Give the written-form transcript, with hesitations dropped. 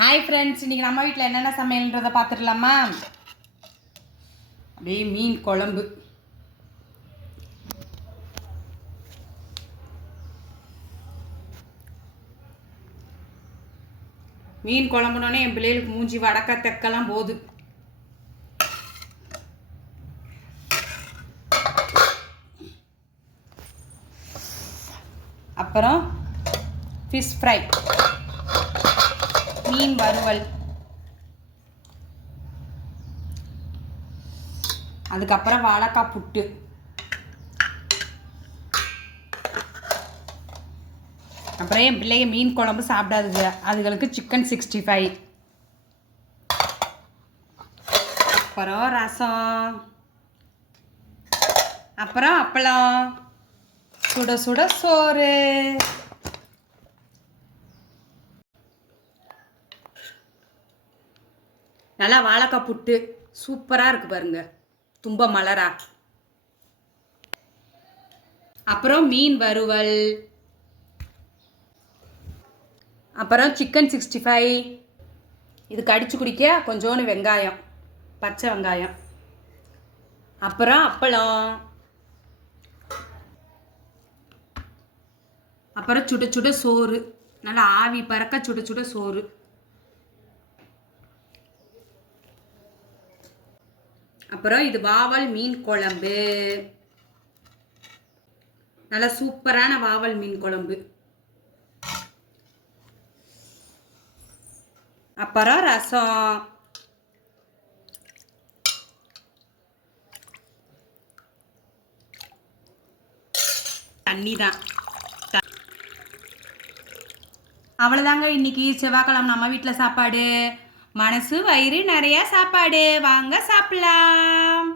Hi friends, இன்றைக்கி நம்ம வீட்டில் என்னென்ன சமையல்ன்றதை பார்த்துடலாமா? அப்படியே மீன் குழம்பு. மீன் குழம்புனோடனே என் பிள்ளைகளுக்கு மூஞ்சி வடக்க தெக்கலாம் போகுது. அப்புறம் ஃபிஷ் ஃப்ரை, மீன் வறுவல், அதுக்கப்புறம் வாழைக்காய் புட்டு, அப்புறம் என் பிள்ளைங்க மீன் குழம்பு சாப்பிடாதுங்க, அதுகளுக்கு சிக்கன் 65, அப்புறம் ரசம், அப்புறம் அப்பளம், சுட சுட சோறு. நல்லா வாழைக்காய் புட்டு சூப்பராக இருக்குது பாருங்க, தும்ப மலரா. அப்புறம் மீன் வறுவல், அப்புறம் சிக்கன் 65. இதுக்கு அடித்து குடிக்க கொஞ்சோண்டு வெங்காயம், பச்சை வெங்காயம், அப்புறம் அப்பளம், அப்புறம் சுட சுட சோறு, நல்லா ஆவி பறக்க சுட சுட சோறு. அப்புறம் இது வாவல் மீன் குழம்பு, நல்லா சூப்பரான வாவல் மீன் குழம்பு. அப்புறம் ரசம், தண்ணி தான். அவ்வளோதாங்க இன்னைக்கு செவ்வாய்க்கிழமை நம்ம வீட்டில் சாப்பாடு. மனசு வயிறு நிறையா சாப்பாடு, வாங்க சாப்பிடலாம்.